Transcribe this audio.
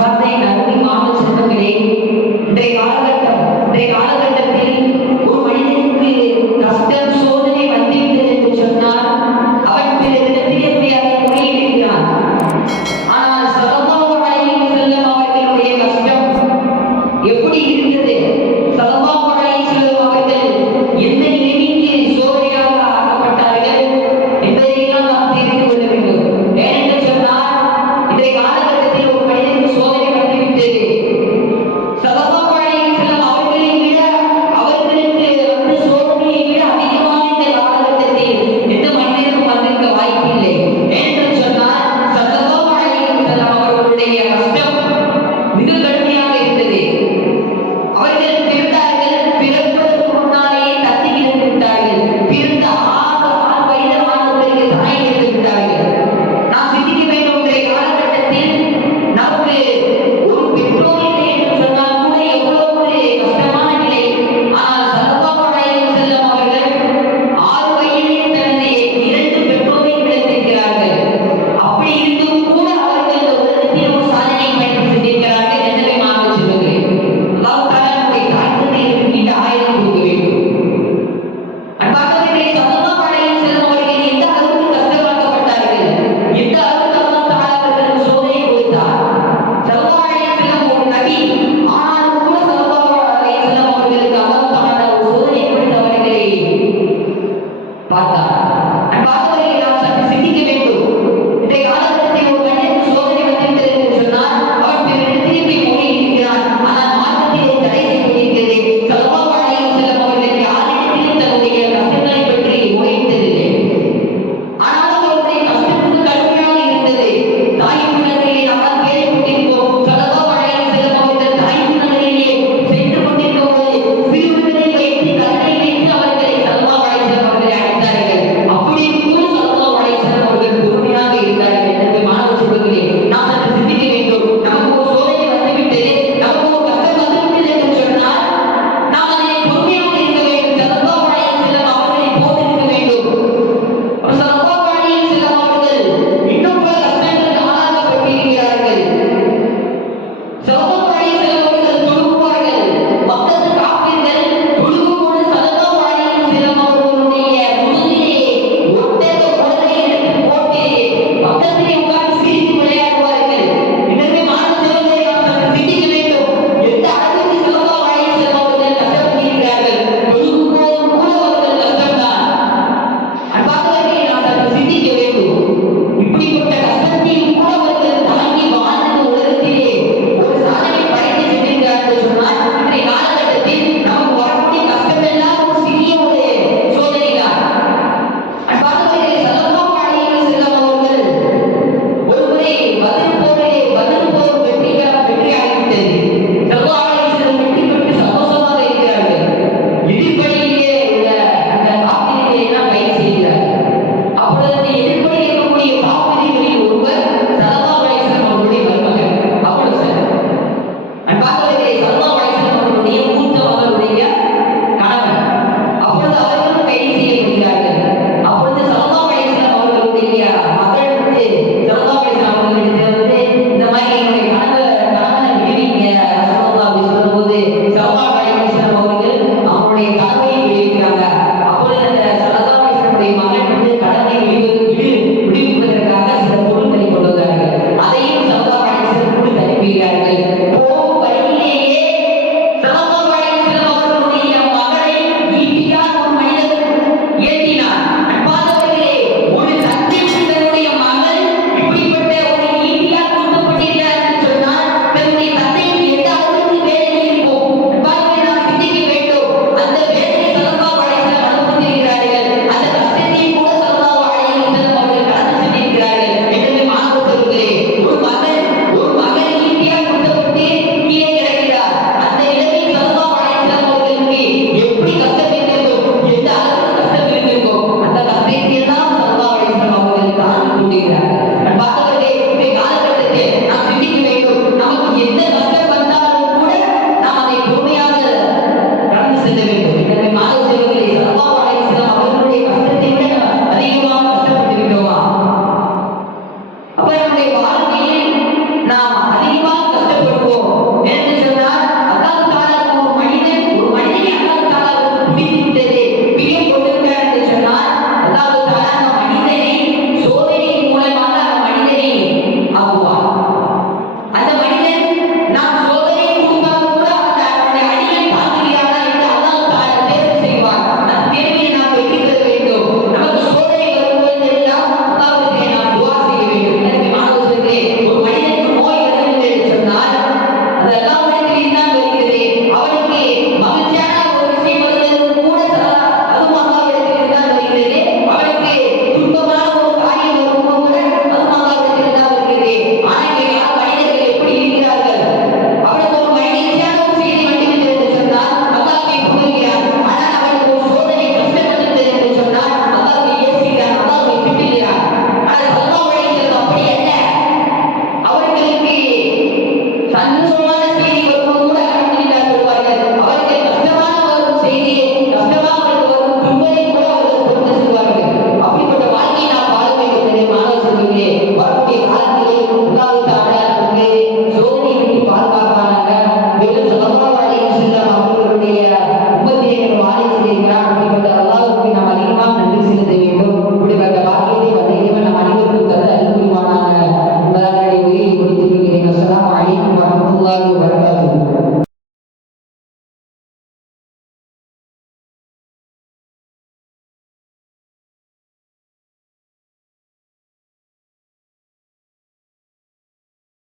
அன்பார்ந்த என் அருமை மாணவ செல்வங்களே இன்றைய காலகட்டம் இன்றைய காலகட்டம் Father. everybody.